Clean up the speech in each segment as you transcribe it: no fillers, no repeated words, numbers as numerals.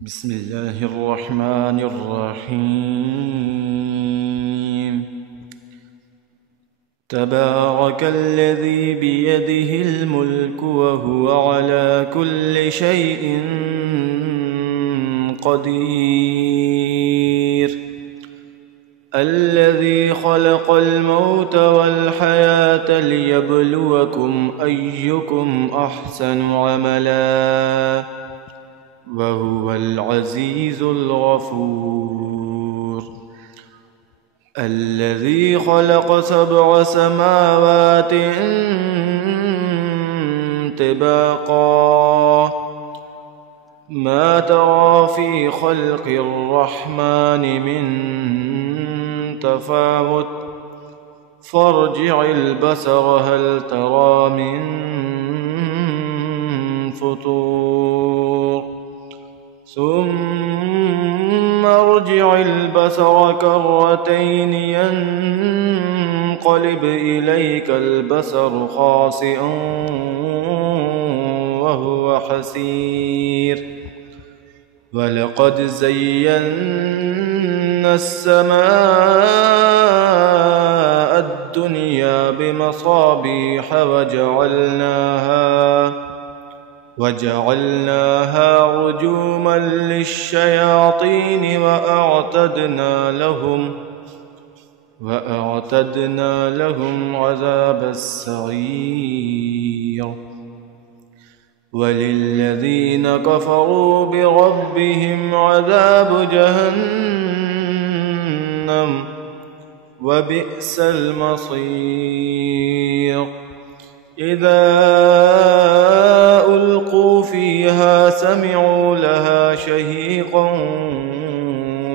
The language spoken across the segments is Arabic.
بسم الله الرحمن الرحيم. تبارك الذي بيده الملك وهو على كل شيء قدير. الذي خلق الموت والحياة ليبلوكم أيكم أحسن عملا وهو العزيز الغفور. الذي خلق 7 سماوات طباقا ما ترى في خلق الرحمن من تفاوت فارجع البصر هل ترى من فطور ثم ارجع البصر كرتين ينقلب إليك البصر خاسئا وهو حسير. ولقد زينا السماء الدنيا بمصابيح وجعلناها رجوما للشياطين وأعتدنا لهم عذاب السعير. وللذين كفروا بربهم عذاب جهنم وبئس المصير. إذا ألقوا فيها سمعوا لها شهيقا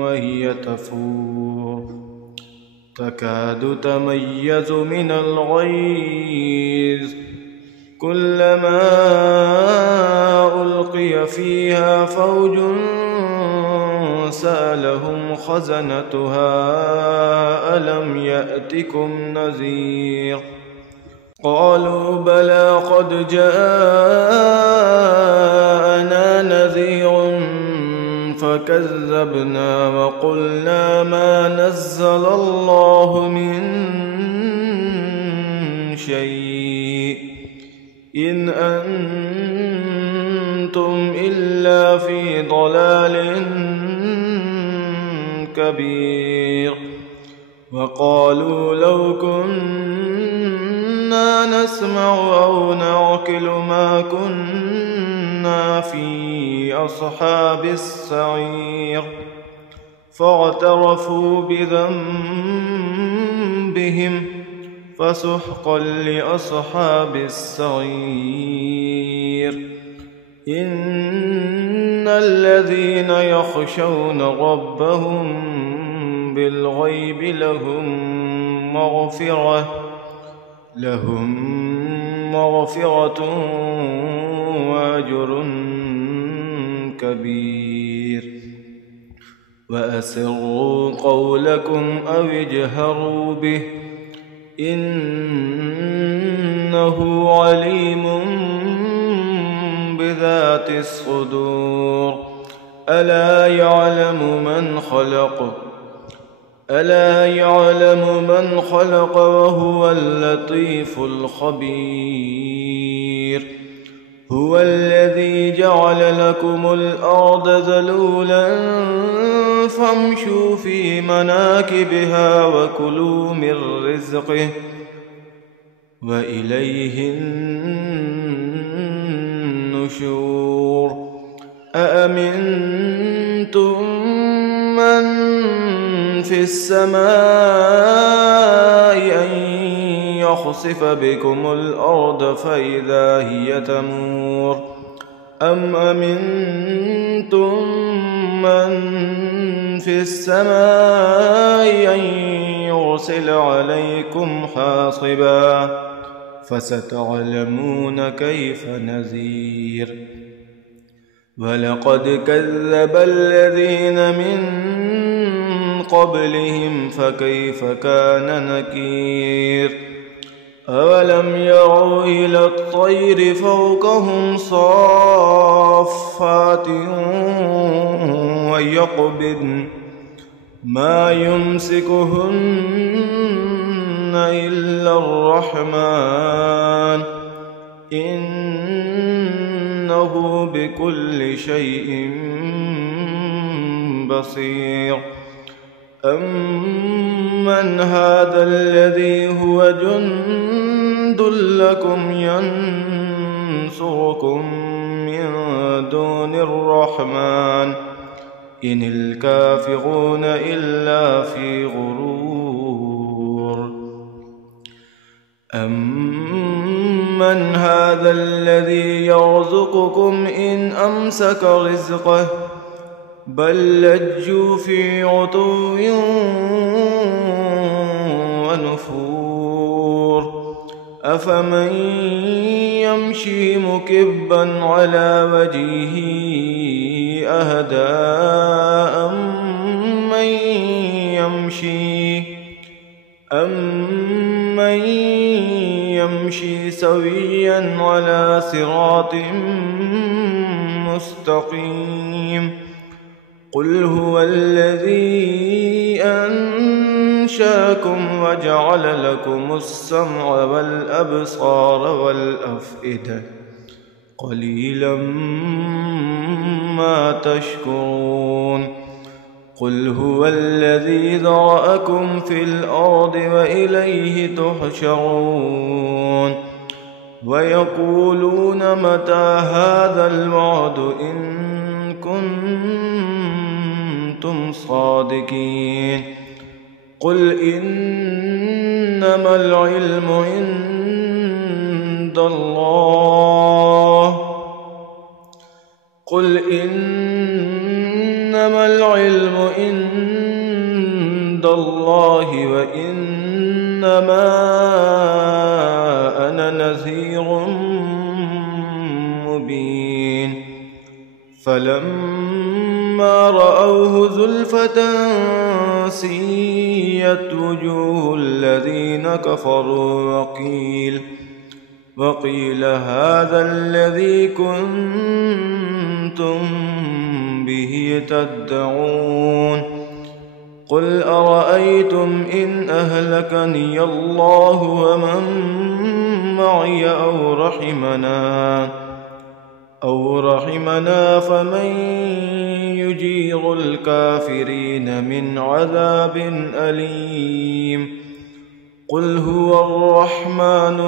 وهي تفور تكاد تميز من الغيظ كلما ألقي فيها فوج سألهم خزنتها ألم يأتكم نذير قالوا بلى قد جاءنا نذير فكذبنا وقلنا ما نزل الله من شيء إن أنتم إلا في ضلال كبير. وقالوا لو كنا نسمع أو نعقل ما كنا في أصحاب السعير فاعترفوا بذنبهم فسحقا لأصحاب السعير. إن الذين يخشون ربهم بالغيب لهم مغفرة وأجر كبير. وأسروا قولكم أو اجهروا به إنه عليم بذات الصدور. ألا يعلم من خلق وهو اللطيف الخبير. هو الذي جعل لكم الأرض ذلولا فامشوا في مناكبها وكلوا من رزقه وإليه النشور. أأمنتم من في السماء أن يخسف بكم الأرض فإذا هي تمور أم أمنتم من في السماء أن يرسل عليكم حاصبا فستعلمون كيف نذير. ولقد كذب الذين من قبلهم فكيف كان نكير. أولم يروا إلى الطير فوقهم صافات يقبضن ما يمسكهن إلا الرحمن إنه بكل شيء بصير أمن هذا الذي هو جند لكم ينصركم من دون الرحمن إن الكافرون إلا في غرور أمن هذا الذي يرزقكم إن أمسك رزقه بل لجوا في عتو ونفور أفمن يمشي مكبا على وجهه أهدى أمن يمشي سويا على صراط مستقيم قل هو الذي أنشاكم وجعل لكم السمع والأبصار والأفئدة قليلا ما تشكرون قل هو الذي ذرأكم في الأرض وإليه تحشرون ويقولون متى هذا الوعد إن كنتم صادقين قل إنما العلم عند الله وإنما أنا نذير مبين فلما رأوه زلفة سيئت وجوه الذين كفروا وقيل هذا الذي كنتم به تدعون قل أرأيتم إن أهلكني الله ومن معي أو رحمنا فمن يجير الكافرين من عذاب أليم قل هو الرحمن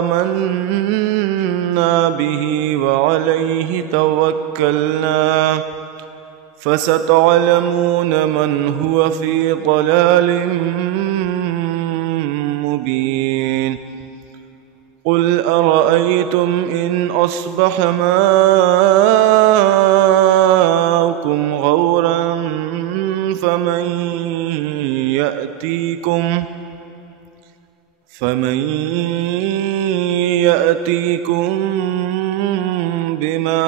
آمنا به وعليه توكلنا فستعلمون من هو في ضلال مبين قل أرأيتم إن أصبح ماؤكم غورا فمن يأتيكم بماء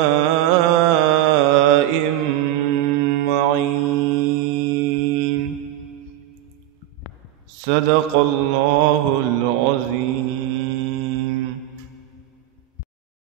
معين صدق الله العظيم.